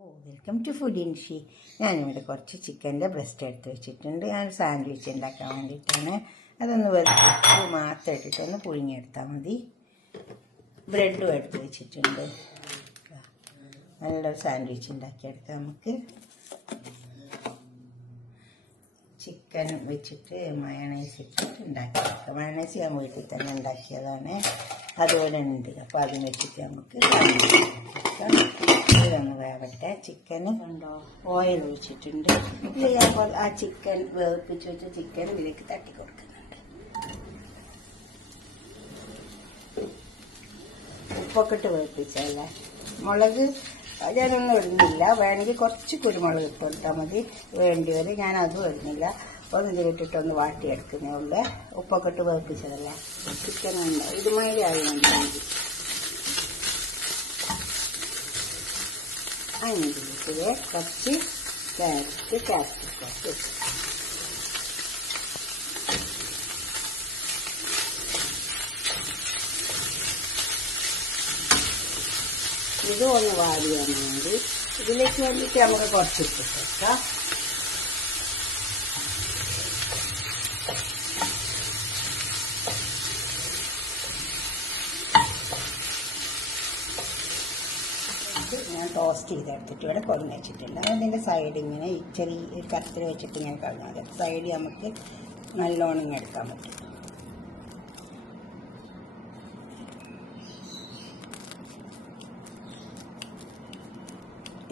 Welcome to food ഇൻഷി. ഞാനിവിടെ കുറച്ച് ചിക്കൻ്റെ ബ്രസ്റ്റ് എടുത്ത് വെച്ചിട്ടുണ്ട്. ഞാൻ സാൻഡ്വിച്ച് ഉണ്ടാക്കാൻ വേണ്ടിയിട്ടാണ്. അതൊന്ന് വെറുതെ മാത്രം ഇട്ടിട്ടൊന്ന് പുഴുങ്ങിയെടുത്താൽ മതി. ബ്രെഡും എടുത്ത് വെച്ചിട്ടുണ്ട്. നല്ലൊരു സാൻഡ്വിച്ച് ഉണ്ടാക്കിയെടുക്കാം നമുക്ക്. ചിക്കൻ വെച്ചിട്ട് മയണൈസ് ഇട്ടിട്ട് ഉണ്ടാക്കിയെടുക്കാം. മയണൈസ് ഞാൻ വീട്ടിൽ തന്നെ ഉണ്ടാക്കിയതാണ്, അതുപോലെ ഉണ്ട്. അപ്പോൾ അതിന് വെച്ചിട്ട് നമുക്ക് ഇതൊന്ന് വേവട്ടെ. ചിക്കന് കണ്ടോ ഓയിൽ ഒഴിച്ചിട്ടുണ്ട്. ഇത് ഞാൻ ആ ചിക്കൻ വേവിപ്പിച്ച് വെച്ച ചിക്കൻ ഇതിലേക്ക് തട്ടി കൊടുക്കുന്നുണ്ട്. ഉപ്പൊക്കെ ഇട്ട് വേവിപ്പിച്ചല്ലേ. മുളക് ഞാനൊന്നും ഇടുന്നില്ല. വേണമെങ്കിൽ കുറച്ച് കുരുമുളക് ഇട്ട് കൊടുത്താൽ മതി. വേണ്ടി വരും. ഞാൻ അതും ഇടുന്നില്ല. ഒന്ന് ഇതിലിട്ടിട്ടൊന്ന് വാട്ടിയെടുക്കുന്നേ ഉള്ളൂ. ഉപ്പൊക്കെ ഇട്ട് വേവിപ്പിച്ചതല്ലേ. ചിക്കൻ ഉണ്ട് ഇതുമാതിരി ആയിരുന്നെങ്കിൽ അതിൻ്റെ കുറച്ച് ക്യാരറ്റ് കുറച്ച് ഇത് ഒന്ന് വാടിയാൽ മതി. ഇതിലേക്ക് വേണ്ടിയിട്ട് നമുക്ക് കുറച്ച് ഇട്ടിട്ടേക്കാം. ഞാൻ ടോസ്റ്റ് ചെയ്തെടുത്തിട്ട് ഇവിടെ കൊണ്ടു വെച്ചിട്ടുണ്ട്. അതിൻ്റെ സൈഡ് ഇങ്ങനെ ചെറിയ ഒരു കത്തിൽ വെച്ചിട്ട് ഇങ്ങനെ കളഞ്ഞാൽ മതി. സൈഡ് നമുക്ക് നല്ലോണം എടുക്കാൻ പറ്റും.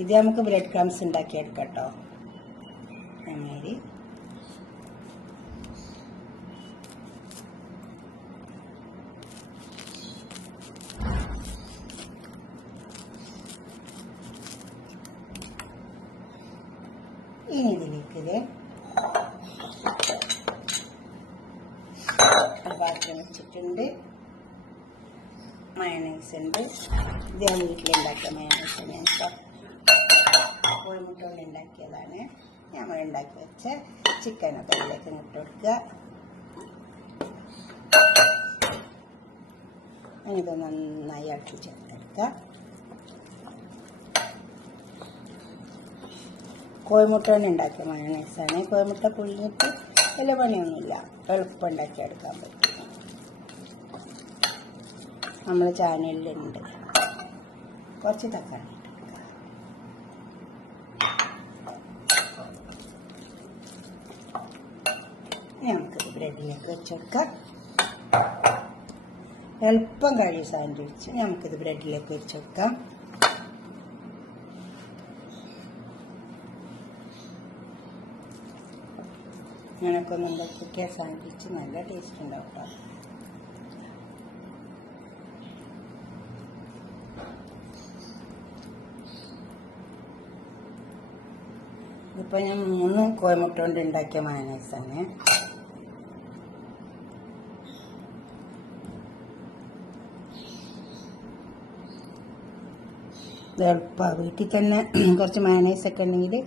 ഇത് നമുക്ക് ബ്രെഡ് ക്രംസ് ഉണ്ടാക്കിയെടുക്കാം കേട്ടോ. അങ്ങനെ ഇനി ഇതിലേക്ക് പാത്രം വെച്ചിട്ടുണ്ട്. മയണൈസ് ഉണ്ട്. ഇത് ഞാൻ വീട്ടിലുണ്ടാക്കിയ മയണൈസ് ഞാൻ കോഴിമുട്ട കൊണ്ട് ഉണ്ടാക്കിയതാണ്. നമ്മൾ ഉണ്ടാക്കി വെച്ച ചിക്കനൊക്കെ അതിലേക്ക് ഇട്ട് കൊടുക്കുക. ഇത് നന്നായി ഇളക്കി ചേർത്തെടുക്കുക. കോഴിമുട്ട കൊണ്ട് ഉണ്ടാക്കിയ മയണൈസാണ്. കോഴിമുട്ട പുഴുങ്ങിയിട്ട് വലിയ പണിയൊന്നുമില്ല, എളുപ്പം ഉണ്ടാക്കിയെടുക്കാൻ പറ്റും. നമ്മൾ ചാനലിലുണ്ട്. കുറച്ച് തക്കാളി ഇട്ടെടുക്കുക. നമുക്കിത് ബ്രെഡിലേക്ക് വെച്ചെടുക്കാം. എളുപ്പം കഴിയും സാൻഡ്വിച്ച്. നമുക്കിത് ബ്രെഡിലേക്ക് വെച്ചെടുക്കാം. അങ്ങനെയൊക്കെ ഒന്ന് ഉണ്ടാക്കിയ സാൻഡ്വിച്ച് നല്ല ടേസ്റ്റ് ഉണ്ടാവും കേട്ടോ. ഇതിപ്പോൾ ഞാൻ 3 കോഴിമുട്ട കൊണ്ട് ഉണ്ടാക്കിയ മയണൈസാണ്. ഇത് എളുപ്പമാണ്. വീട്ടിൽ തന്നെ കുറച്ച് മയണൈസൊക്കെ ഉണ്ടെങ്കിൽ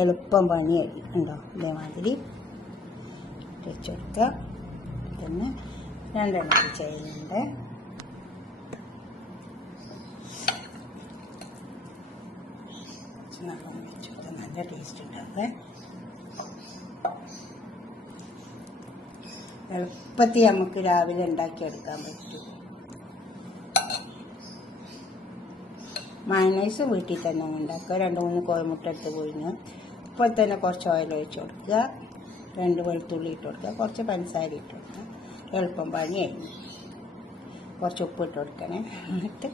എളുപ്പം പണിയായി ഉണ്ടോ. ഇതേമാതിരി വെച്ചെടുക്കുക. പിന്നെ 2 എണ്ണം ചെയ്യുന്നുണ്ട്. നല്ലോണം വെച്ചെടുക്കുക. നല്ല ടേസ്റ്റ് ഉണ്ടാവുക. എളുപ്പത്തിൽ നമുക്ക് രാവിലെ ഉണ്ടാക്കിയെടുക്കാൻ പറ്റും. മയണൈസ് വീട്ടിൽ തന്നെ ഉണ്ടാക്കുക. 2-3 കോഴിമുട്ട എടുത്ത് പൊഴിഞ്ഞ് ഇപ്പോൾ തന്നെ കുറച്ച് ഓയിൽ ഒഴിച്ച് കൊടുക്കുക. 2 വെളുത്തുള്ളി ഇട്ട് കൊടുക്കുക. കുറച്ച് പഞ്ചസാര ഇട്ട് കൊടുക്കുക. എളുപ്പം പണി കഴിഞ്ഞു. കുറച്ച് ഉപ്പ് ഇട്ട് കൊടുക്കണേ. എന്നിട്ട്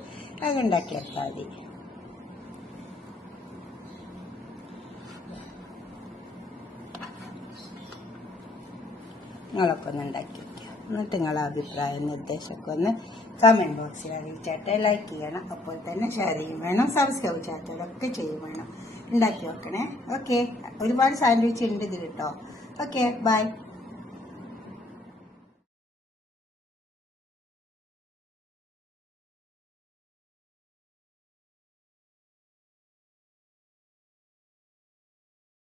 അത് ഉണ്ടാക്കിയെടുത്താൽ മതി. നിങ്ങളൊക്കെ ഒന്ന് ഉണ്ടാക്കി വയ്ക്കുക. എന്നിട്ട് നിങ്ങളെ അഭിപ്രായം നിർദ്ദേശമൊക്കെ ഒന്ന് കമൻറ്റ് ബോക്സിൽ അറിയിച്ചാട്ടെ. ലൈക്ക് ചെയ്യണം. അപ്പോൾ തന്നെ ഷെയർ ചെയ്യും വേണം. സബ്സ്ക്രൈബ് ചെയ്യാത്തതൊക്കെ ചെയ്യും വേണം. ഉണ്ടാക്കി വെക്കണേ. ഓക്കെ. ഒരുപാട് സാൻഡ്വിച്ച് ഉണ്ട് ഇതിൽ കേട്ടോ. Okay, by.